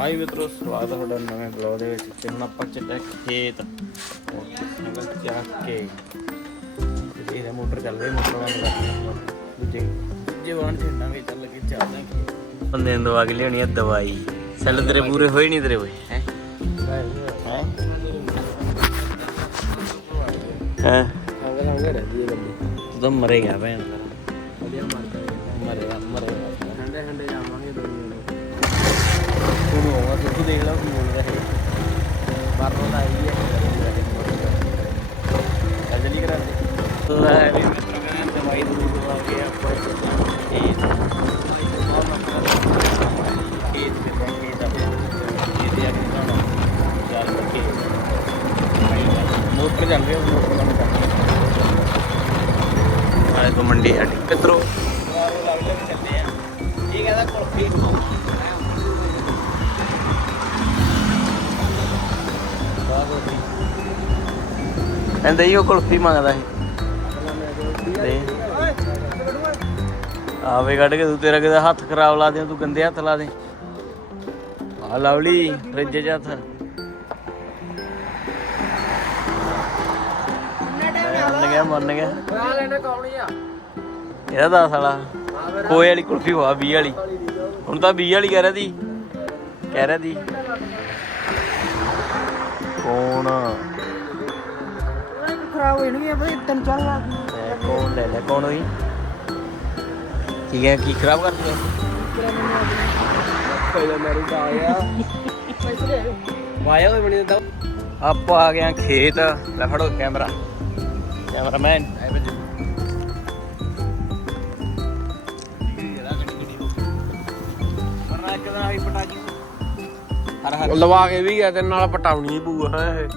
High ਮਿੱਤਰੋ ਸਵਾਗਤ ਹੈ ਤੁਹਾਡਾ ਨਵੇਂ ਬਲੌਗ ਦੇ ਵਿੱਚ। ਤੇ ਹੁਣ ਆਪਾਂ ਚੱਲੇ ਖੇਤ। ਸਾਈਕਲ ਚੱਕ ਕੇ। ਇਹਦਾ ਮੋਟਰ ਚੱਲ ਰਹੀ ਮੋਟਰ ਬੰਦ ਆਪਾਂ ਦੂਜੇ ਵਾਹਨ ਛੱਡਾਂਗੇ ਚੱਲ ਕੇ ਚੱਲਦੇ ਹਾਂ ਖੇਤ। ਬੰਦੇ ਨੂੰ ਦਵਾ ਕੇ ਲਿਆਉਣੀ ਆ ਦਵਾਈ। ਸੈੱਲ ਤੇਰੇ ਪੂਰੇ ਹੋਏ ਨਹੀਂ ਤੇਰੇ ਹੋਏ ਹੈ? ਹੈ? ਹੈ? ਅੰਗਲ ਅੰਗਲ ਰਹਿੰਦੀ ਹੈ ਗੱਡੀ ਤੂੰ ਤਾਂ ਮਰੇਗਾ ਭੈਣ। ਦਾ ਵਧੀਆ ਤੂੰ ਹੋਗਾ ਤੂੰ ਦੇਖ ਲੈ ਕੀ ਬੋਲ ਹੈ ਮਰਨ ਦਾ ਆਈ ਹੈ ਚੱਲ ਜਲੀ ਕਰਾ ਦੇ ਲੈ ਵੀ ਮਿੱਤਰ ਕਹਿੰਦੇ ਦਵਾਈ ਦੂਈ ਦਵਾ ਕੇ ਆਪਾਂ ਇਹ ਦਵਾਈ ਤੋਂ ਬਾਅਦ ਤੇ ਬੈਠ ਕੇ ਜਾਂਦੇ ਇਹ ਆ ਕੇ ਨਾ ਚੱਲ ਕੇ ਮੋਟਰ ਚੱਲ ਰਹੀ ਹੈ ਮੋਟਰ ਬੰਦ ਕਰ ਤੋਂ ਮੰਡੀ ਹੱਡੀ। ਮਿੱਤਰੋ ਲੱਗ ਚੱਲੇ ਆ ਇਹ ਕਹਿੰਦਾ ਕੁਲਫੀ ਕਹਿੰਦਾ ਹੀ ਉਹ ਕੁਲਫੀ ਮੰਗਦਾ ਸੀ। ਦੇ ਆਵੇ ਕੱਢ ਕੇ ਤੂੰ ਤੇਰਾ ਕਿਤੇ ਹੱਥ ਖਰਾਬ ਲਾ ਦੇ ਤੂੰ ਗੰਦੇ ਹੱਥ ਲਾ ਦੇ। ਆ ਲਵਲੀ ਫ੍ਰਿਜ 'ਚ ਹੱਥ। ਮੰਨ ਗਿਆ ਮੰਨ ਗਿਆ। ਆ ਲੈਣੇ ਕੌਣੀ ਆ ਇਹਦਾ ਦੱਸ ਵਾਲਾ। ਖੋਏ ਵਾਲੀ ਕੁਲਫੀ ਹੋਆ 20 ਵਾਲੀ। ਹੁਣ ਤਾਂ 20 ਵਾਲੀ ਕਹਿ ਰਿਹਾ ਦੀ ਕਹਿ ਰਿਹਾ ਦੀ ਕੌਣ? ਖਰਾਬ ਹੋ ਜਾਣਗੇ ਬਈ ਤਿੰਨ ਚਾਰ ਮੈਂ ਕੌਣ ਲੈ ਲੈ ਕੌਣ ਹੋਈ ਕੀ ਹੈ ਕੀ ਖਰਾਬ ਕਰ ਦਿਆ ਪਹਿਲਾਂ ਮੇਰੀ ਦਾ ਆਇਆ ਵਾਇਆ ਹੋਏ ਬਣੀ ਦਾ ਆਪਾਂ ਆ ਗਏ ਹਾਂ ਖੇਤ। ਲੈ ਫੜੋ ਕੈਮਰਾ। ਕੈਮਰਾਮੈਨ। ਲਵਾ ਕੇ ਵੀ ਗਿਆ ਤੇ ਨਾਲ ਪਟਾਉਣੀ ਪੂ ਹੈ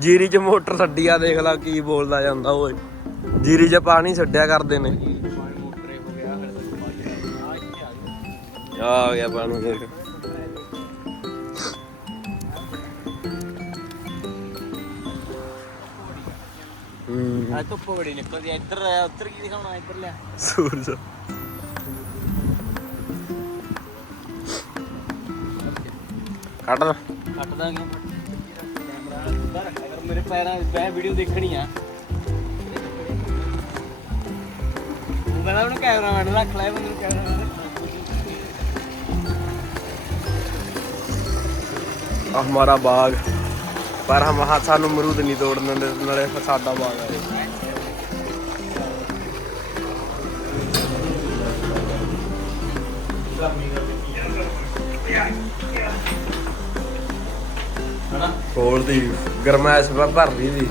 ਜੀਰੀ ਚ ਮੋਟਰ ਛੱਡੀ ਆ ਦੇਖ ਲਾ ਕੀ ਬੋਲਦਾ ਜਾਂਦਾ ਓਏ। ਜੀਰੀ ਚ ਪਾਣੀ ਛੱਡਿਆ ਕਰਦੇ ਨੇ। ਆ ਗਿਆ ਪਾਣੀ ਦੇਖ। ਆ ਧੁੱਪ ਬੜੀ ਨਿਕਲਦੀ ਇੱਧਰ ਆ ਉੱਧਰ ਕੀ ਦਿਖਾਉਣਾ ਇੱਧਰ ਲਿਆ। ਸੂਰਜ। ਕੱਢ ਦਾ ਕੱਟ ਦਾਂਗੇ। ਕੈਮਰਾ ਮੇਰੇ ਪੈਰਾਂ ਮੈਂ ਵੀਡੀਓ ਦੇਖਣੀ ਆ ਤੂੰ ਉਹਨੂੰ ਕੈਮਰਾਮੈਨ ਰੱਖ ਲੈ ਮੈਨੂੰ ਕੈਮਰਾਮੈਨ ਆ ਹਮਾਰਾ ਬਾਗ ਪਰ ਹਮ ਸਾਨੂੰ ਮਰੂਦ ਨਹੀਂ ਤੋੜਨ ਦਿੰਦੇ, ਨਾਲੇ ਸਾਡਾ ਬਾਗ ਆ ਇਹ। ਹਨਾ? ਖੋਲਦੀ ਗਰਮੈਸ਼ ਵਾ ਭਰਦੀ ਦੀ।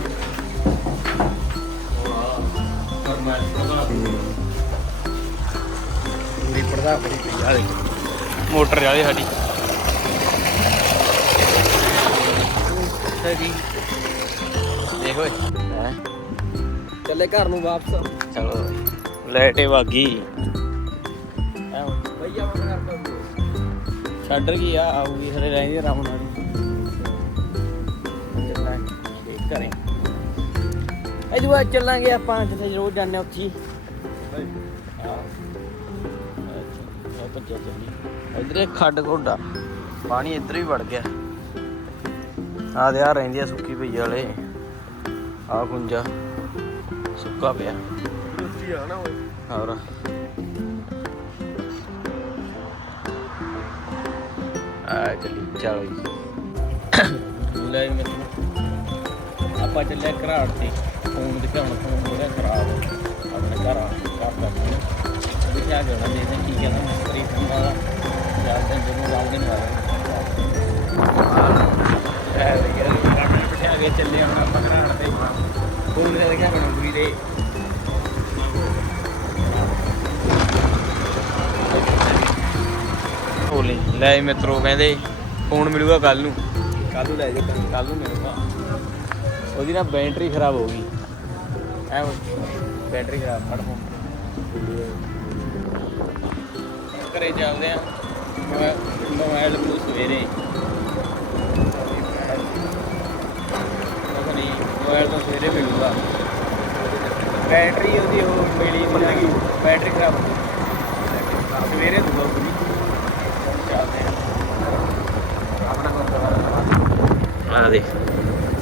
ਪੂਰੀ ਪਰਦਾ ਬੜੀ ਪਈ ਆ ਦੇਖ। ਮੋਟਰ ਵਾਲੀ ਸਾਡੀ। ਸਹੀ ਦੇਖ ਓਏ। ਹੈ? ਚੱਲੇ ਘਰ ਨੂੰ ਵਾਪਸ। ਚਲੋ ਲੈਟੇ ਵਾਗੀ ਭਈਆ ਮੈਂ ਕਰਦਾ ਛੱਡ ਗਈ ਆ ਆਊਗੀ ਹਰੇ ਰਹਿੰਦੀ ਆਰਾਮ ਨਾਲ। ਕਰੇ। ਇਹਦੇ ਬਾਅਦ ਚੱਲਾਂਗੇ ਆਪਾਂ ਜਿੱਥੇ ਰੋਜ਼ ਜਾਂਦੇ ਉੱਥੇ ਹੀ। ਚੱਲੀ ਇਧਰ ਖੱਡ ਘੋਡਾ। ਪਾਣੀ ਇੱਧਰ ਵੀ ਵੜ ਗਿਆ। ਆ ਦੇ ਆ ਰਹਿੰਦੀ ਆ ਸੁੱਕੀ ਪਈ ਵਾਲੇ। ਆ ਗੁੰਜਾ ਸੁੱਕਾ ਪਿਆ। ਉੱਚੀ ਆ ਨਾ ਓਏ ਹੋਰ। ਆ ਚਲੀ ਚਲੋ ਜੀ ਲੈ ਮੈਂ ਆਪਾਂ ਚੱਲਿਆ ਘਰਾੜ ਤੇ ਫੋਨ ਦਿਖਾਉਣ ਫੋਨ ਹੋ ਰਿਹਾ ਖਰਾਬ। ਆਪਣੇ ਘਰ ਆ ਘਰ ਦਾ ਦਿਖਾ ਕੇ ਉਹਨਾਂ ਦੇ ਕੀ ਕਹਿੰਦਾ ਮਿਸਤਰੀ ਫੰਦਾ ਦਾ ਚਾਰ ਦਿਨ ਜਦੋਂ ਦਿਨ ਵਾਲਾ ਐ ਦੇਖਿਆ ਆਪਣੇ ਬਿਠਾ ਕੇ ਚੱਲੇ ਹੁਣ ਆਪਾਂ ਘਰਾੜ ਤੇ ਫੋਨ ਦੇ ਦਿਖਾ ਕੇ ਪੂਰੀ ਦੇ ਲੈ ਮਿੱਤਰੋ ਕਹਿੰਦੇ ਫੋਨ ਮਿਲੂਗਾ ਕੱਲ ਨੂੰ। ਕੱਲ ਨੂੰ ਲੈ ਜਾ ਕੱਲ ਨੂੰ ਮਿਲੂਗਾ। ਉਹਦੀ ਨਾ ਬੈਟਰੀ ਖਰਾਬ ਹੋ ਗਈ। ਐ ਬੈਟਰੀ ਖਰਾਬ, ਫੜ ਫੋਨ। ਘਰੇ ਚੱਲਦੇ ਆ। ਮੋਬਾਈਲ ਨੂੰ ਸਵੇਰੇ। ਪਤਾ ਨਹੀਂ, ਮੋਬਾਈਲ ਤਾਂ ਸਵੇਰੇ ਮਿਲੂਗਾ। ਬੈਟਰੀ ਉਹਦੀ ਉਹ ਮਿਲੀ ਨਹੀਂ ਬੈਟਰੀ ਖਰਾਬ ਹੋ ਗਈ। ਸਵੇਰੇ ਦੂਗਾ ਪੂਰੀ ਚੱਲਦੇ ਆ। ਆਪਣਾ ਗੁਰਦੁਆਰਾ ਆ ਦੇ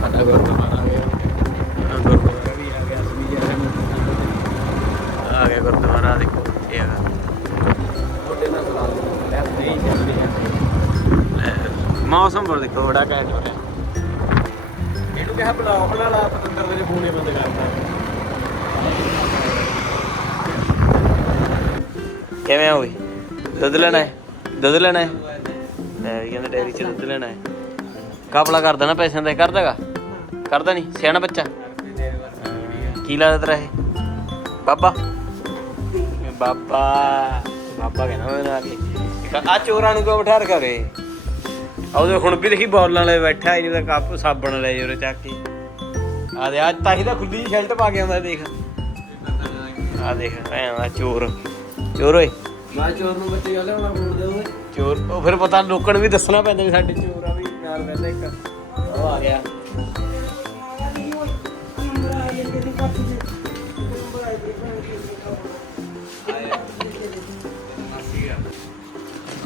ਸਾਡਾ ਗੁਰਦੁਆਰਾ ਆ ਗਿਆ ਆਹ ਗੁਰਦੁਆਰਾ ਵੀ ਆ ਗਿਆ ਅਸਲੀ ਜਿਹੜਾ ਨੂੰ ਆ ਗਿਆ ਗੁਰਦੁਆਰਾ ਦੇਖੋ ਇਹ ਆ ਛੋਟੇ ਨਾਲ ਸਲਾਮ ਲੈ ਨਹੀਂ ਚੱਲਦੀ ਹੈ ਮੌਸਮ ਪਰ ਦੇਖੋ ਬੜਾ ਕਹਿ ਹੋ ਰਿਹਾ। ਇਹਨੂੰ ਕਿਹਾ ਬਲੌਕ ਬਣਾ ਲਾ ਪਤੰਦਰ ਦੇ ਫੋਨੇ ਬੰਦ ਕਰਤਾ ਕਿਵੇਂ ਹੋਈ ਦੁੱਧ ਲੈਣਾ ਹੈ? ਦੁੱਧ ਲੈਣਾ ਹੈ? ਡੈਰੀ ਕਹਿੰਦਾ ਡੈਰੀ ਚ ਦੁੱਧ ਲੈਣਾ ਹੈ। ਕਾਪਲਾ ਕਰ ਦੇਣਾ ਪੈਸਿਆਂ ਦਾ ਕਰ ਦੇਗਾ ਕਰਦਾ ਨਹੀਂ ਸਿਆਣਾ ਬੱਚਾ। ਕੀ ਲੱਗਦਾ ਤੇਰਾ ਇਹ? ਬਾਬਾ। ਬਾਬਾ ਬਾਬਾ ਕਹਿੰਦਾ ਮੈਂ ਨਾਲ ਹੀ। ਆ ਚੋਰਾਂ ਨੂੰ ਕਿਉਂ ਬਿਠਾ ਰਖਾ ਰੇ ਉਹਦੇ ਹੁਣ ਵੀ ਦੇਖੀ ਬੌਲਾਂ ਵਾਲੇ ਬੈਠਾ ਇਹਨੂੰ ਤਾਂ ਕੱਪ ਸਾਬਣ ਲੈ ਜੋਰੇ ਚੱਕ। ਕੇ ਆ ਦੇ ਅੱਜ ਤਾਂ ਹੀ ਤਾਂ ਖੁੱਲੀ ਸ਼ਰਟ ਪਾ ਕੇ ਆਉਂਦਾ ਦੇਖ। ਆ ਦੇਖ ਭੈਣ ਦਾ ਚੋਰ। ਚੋਰ ਓਏ। ਮੈਂ ਚੋਰ ਨੂੰ ਬੱਚੇ ਗੱਲ ਹੁਣ ਫੋਨ ਦੇ ਓਏ ਚੋਰ ਉਹ ਫਿਰ ਪਤਾ ਲੋਕਾਂ ਨੂੰ ਵੀ ਦੱਸਣਾ ਪੈਂਦਾ ਸਾਡੇ ਚੋਰ ਆ ਵੀ ਨਾਲ ਰਹਿੰਦਾ ਇੱਕ। ਉਹ ਆ ਗਿਆ।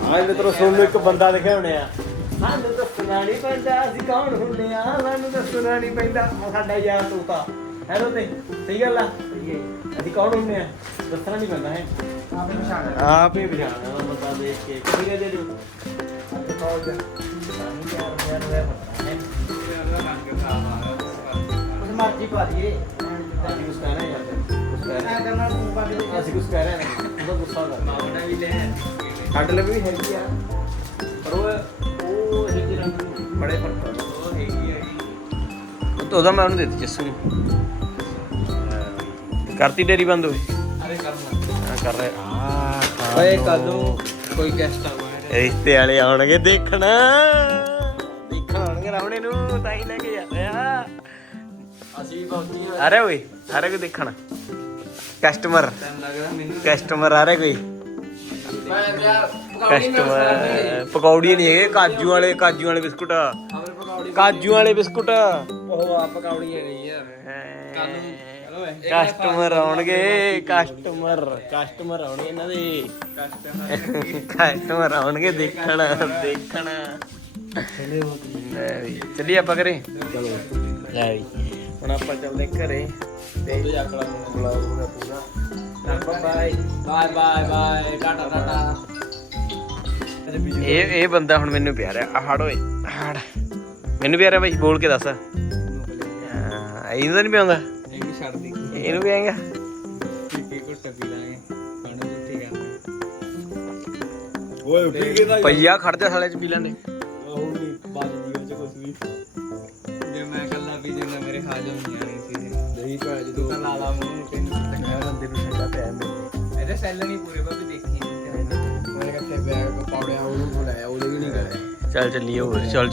ਆਹ ਮਿੱਤਰੋ ਤੁਹਾਨੂੰ ਇੱਕ ਬੰਦਾ ਦਿਖਿਆ ਹੋਣੇ ਆ। ਸਾਨੂੰ ਦੱਸਣਾ ਨਹੀਂ ਪੈਂਦਾ ਅਸੀਂ ਕੌਣ ਹੁੰਦੇ ਆ? ਸਾਨੂੰ ਦੱਸਣਾ ਨਹੀਂ ਪੈਂਦਾ। ਸਾਡਾ ਯਾਰ ਤੋਤਾ ਹੈਲੋ ਤੇ ਸਹੀ ਗੱਲ ਆ? ਅਸੀਂ ਕੌਣ ਹੁੰਦੇ ਆ? ਦੱਸਣਾ ਨਹੀਂ ਪੈਂਦਾ ਹੈ। ਆਪ ਹੀ ਪਛਾਣਨਾ ਵਾ ਬੰਦਾ ਦੇਖ ਕੇ। ਕੋਈ ਨਾ ਜੇ ਕਾਲ ਜਾ ਸਾਨੂੰ ਯਾਰ ਯਾਰ ਹੋਇਆ ਪਤਾ ਹੈ। ਉਸ ਮਰਜ਼ੀ ਪਾ ਦਈਏ ਅਸੀਂ ਕੁਝ ਕਹਿ ਰਹੇ ਕਹਿ ਰਹੇ ਹਾਂ ਅਸੀਂ ਕੁਝ ਕਹਿ ਰਹੇ ਹਾਂ। ਉਹਦਾ ਗੁੱਸਾ ਕਰਦਾ ਮਾਵਣਾ ਵੀ ਲੈ ਸਾਡੇ ਲਈ ਵੀ ਹੈਗੀ ਆ ਪਰ ਉਹ ਉਹ ਇਹ ਜਿਹੜਾ ਬੜੇ ਫ਼ਰਕ ਆ। ਉਹ ਹੈਗੀ ਆ ਉਹ ਉਹਦਾ ਮੈਂ ਉਹਨੂੰ ਦੇ ਦਿੱਤੀ ਜੱਸੂ ਨੂੰ। ਕਰਤੀ ਡੇਰੀ ਬੰਦ ਹੋਈ। ਅਰੇ ਕਰਨਾ ਹਾਂ ਕਰ ਰਹੇ ਆ ਓਏ ਕਦੋਂ ਕੋਈ ਗੈਸਟ ਆਵਾ ਰਿਸ਼ਤੇ ਵਾਲੇ ਆਉਣਗੇ ਦੇਖਣ। ਦੇਖਣ ਆਉਣਗੇ ਰਾਵਣੇ ਨੂੰ ਤਾਂ ਹੀ ਲੈ ਕੇ ਜਾਂਦੇ ਆ। ਅਸੀਂ ਪਹੁੰਚੀ ਅਰੇ ਓਏ ਰਿਹਾ ਕੋਈ ਦੇਖਣ। ਕਸਟਮਰ ਕਸਟਮਰ ਆ ਰਿਹਾ ਕੋਈ? ਕਸਟਮਰ ਪਕੌੜੀ ਨਹੀਂ ਹੈਗੇ ਕਾਜੂ ਵਾਲੇ ਕਾਜੂ ਵਾਲੇ ਬਿਸਕੁਟ। ਕਾਜੂ ਵਾਲੇ ਬਿਸਕੁਟ। ਉਹ ਆ ਪਕੌੜੀ ਹੈ ਨਹੀਂ ਯਾਰ ਕਸਟਮਰ ਆਉਣਗੇ ਕਸਟਮਰ ਕਸਟਮਰ ਆਉਣਗੇ ਇਹਨਾਂ ਦੇ। ਕਸਟਮਰ ਆਉਣਗੇ ਦੇਖਣ ਦੇਖਣ। ਚੱਲੀਏ ਆਪਾਂ ਘਰੇ। ਚਲੋ। ਲੈ ਵੀ। ਹੁਣ ਆਪਾਂ ਚੱਲਦੇ ਘਰੇ ਤੇ ਤੂੰ ਜਾਕਲਾ ਬੁਲਾਓ ਪੂਰਾ। Bye bye bye bye tata tata. ਇਹ ਇਹ ਬੰਦਾ ਹੁਣ ਮੈਨੂੰ ਪਿਆਰ ਆ ਹੜ ਓਏ ਹੜ ਮੈਨੂੰ ਪਿਆਰ ਆ ਬਾਈ ਬੋਲ ਕੇ ਦੱਸ। ਹਾਂ ਇਹਨੂੰ ਤਾਂ ਨਹੀਂ ਪਿਆਉਂਦਾ। ਇਹ ਵੀ ਛੱਡ ਦੀ। ਇਹਨੂੰ ਪਿਆਏਗਾ। ਕੀ ਕੁੱਟ ਪੀ ਲਾਂਗੇ। ਖਾਣਾ ਜਿੱਥੇ ਕਰਨਾ ਓਏ ਉੱਠੀ ਕਿਦਾ ਪਈਆ ਖੜ ਜਾ ਸਾਲੇ ਚ ਪੀ ਲੈਂਦੇ। ਉਹ ਨਹੀਂ ਵੱਜਦੀ ਉਹ ਚ ਕੁਛ ਵੀ। ਜੇ ਮੈਂ ਮੇਰੇ ਹਾਜ਼ਮ ਨਹੀਂ ਸੀ ਨਹੀਂ ਭੈਣ ਜੀ ਤੂੰ ਤਾਂ ਲਾ ਲਾ ਮੂੰਹ ਤੈਨੂੰ ਮੈਂ ਬੰਦੇ ਨੂੰ ਛੱਡਾ ਪਿਆ ਮੇਰੇ ਇਹਦੇ ਸੈੱਲ ਨਹੀਂ ਪੂਰੇ ਬਾਬੇ ਦੇਖੀ ਮੈਂ ਕਿੱਥੇ ਬੈਗ ਪੌੜਿਆ ਉਹਨੂੰ ਕੋਲ ਆਇਆ ਉਹਦੇ ਵੀ ਨਹੀਂ ਗਏ ਚੱਲ ਚੱਲੀਏ ਹੋਰ ਚੱਲ